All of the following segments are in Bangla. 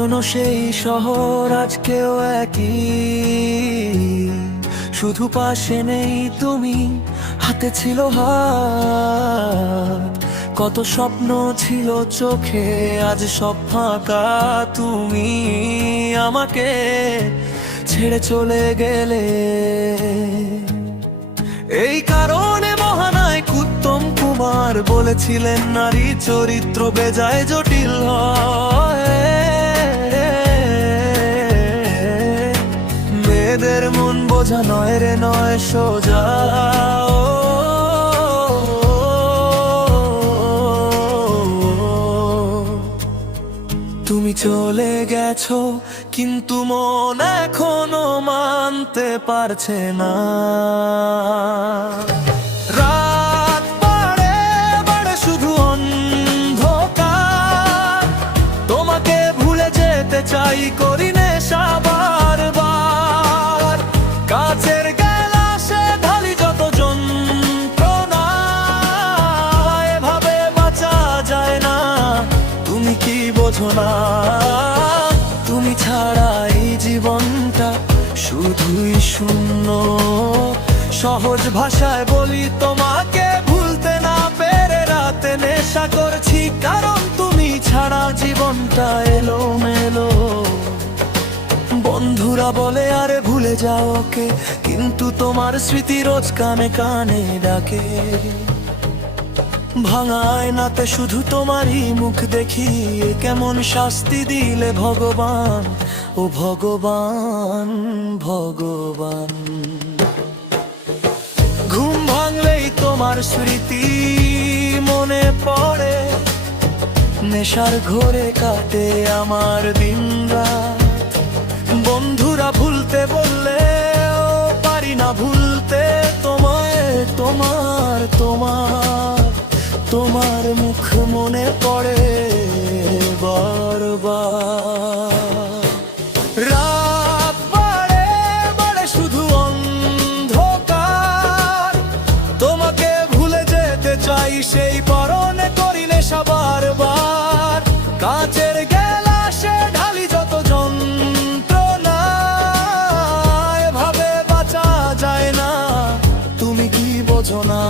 পুরনো সেই শহর আজকেও একই, শুধু পাশে নেই তুমি, হাতে ছিল হাত। কত স্বপ্ন ছিল চোখে, আজ সব ফাঁকা। তুমি আমাকে ছেড়ে চলে গেলে। এই কারণে মহানায়ক উত্তম কুমার বলেছিলেন, নারী চরিত্র বেজায় জটিল হয়। মেয়েদের মন বোঝা নয় রে, নয় সোজা। তুমি চলে গেছো, কিন্তু মন এখনো মানতে পারছে না। রাত বাড়ে বাড়ে শুধু অন্ধকার, তোমাকে ভুলে যেতে চাই, করি নেশা বারবার। কাছের গ্লাসে ঢালি যত যন্ত্রণা, এভাবে বাঁচা যায় না। তুমি কি বোঝো না, তুমি ছাড়া এই জীবনটা শুধুই শূন্য। সহজ ভাষায় বলি, তোমাকে ভুলতে না পেরে রাতে নেশা করছি, কারণ তুমি ছাড়া জীবনটা এলোমেলো। বন্ধুরা বলে আরে ভুলে যাও ওকে, কিন্তু তোমার স্মৃতি রোজ কানে কানে ডাকে। ভাঙা আয়নাতে শুধু তোমারই মুখ দেখি, কেমন শাস্তি দিলে ভগবান, ও ভগবান ভগবান। ঘুম ভাঙলেই তোমার স্মৃতি মনে পড়ে, নেশার ঘোরে কাটে আমার দিনরাত। বন্ধুরা ভুলতে বললে ও পারি না ভুলতে তোমায়, তোমার তোমার তোমার মুখ মনে পড়ে বারবার। রাত বাড়ে বাড়ে শুধু অন্ধকার, তোমাকে ভুলে যেতে চাই, সেই পরনে করি নেশা বারবার। কাচের গ্লাসে ঢালি যত যন্ত্রণা, এভাবে বাঁচা যায় না। তুমি কি বোঝো না,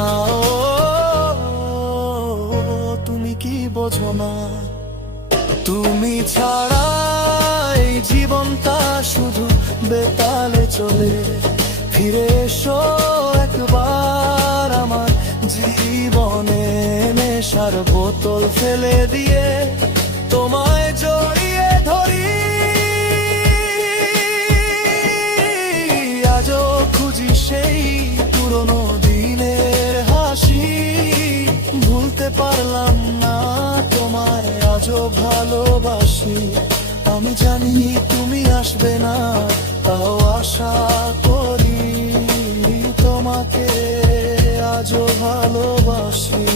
তুমি কি বোঝো না। তুমি ছাড়া এই জীবনটা শুধু বেতালে চলে। ফিরে এসো একবার আমার জীবনে, নেশার বোতল ফেলে দিয়ে তোমায় জড়িয়ে ধরি। আজও খুঁজি সেই পুরনো দিনের হাসি, ভুলতে পারলাম না তোমায়, আজও ভালোবাসি। আমি জানি তুমি আসবে না, তাও আশা করি তোমাকে আজও ভালোবাসি।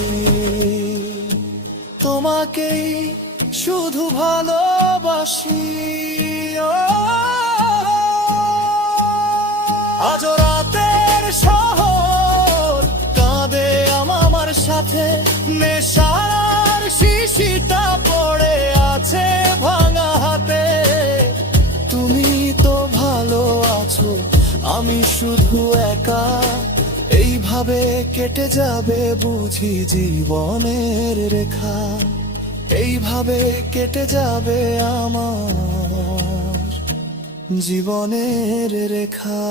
তোমাকেই শুধু ভালোবাসি। আজও রাতের শহর কাঁদে আমার সাথে, নেশার শিশিটা পড়ে আছে ভাঙা হাতে। তুমি তো ভালো আছো, আমি শুধু একা, এইভাবে কেটে যাবে বুঝি জীবনের রেখা। এইভাবে কেটে যাবে আমার জীবনের রেখা।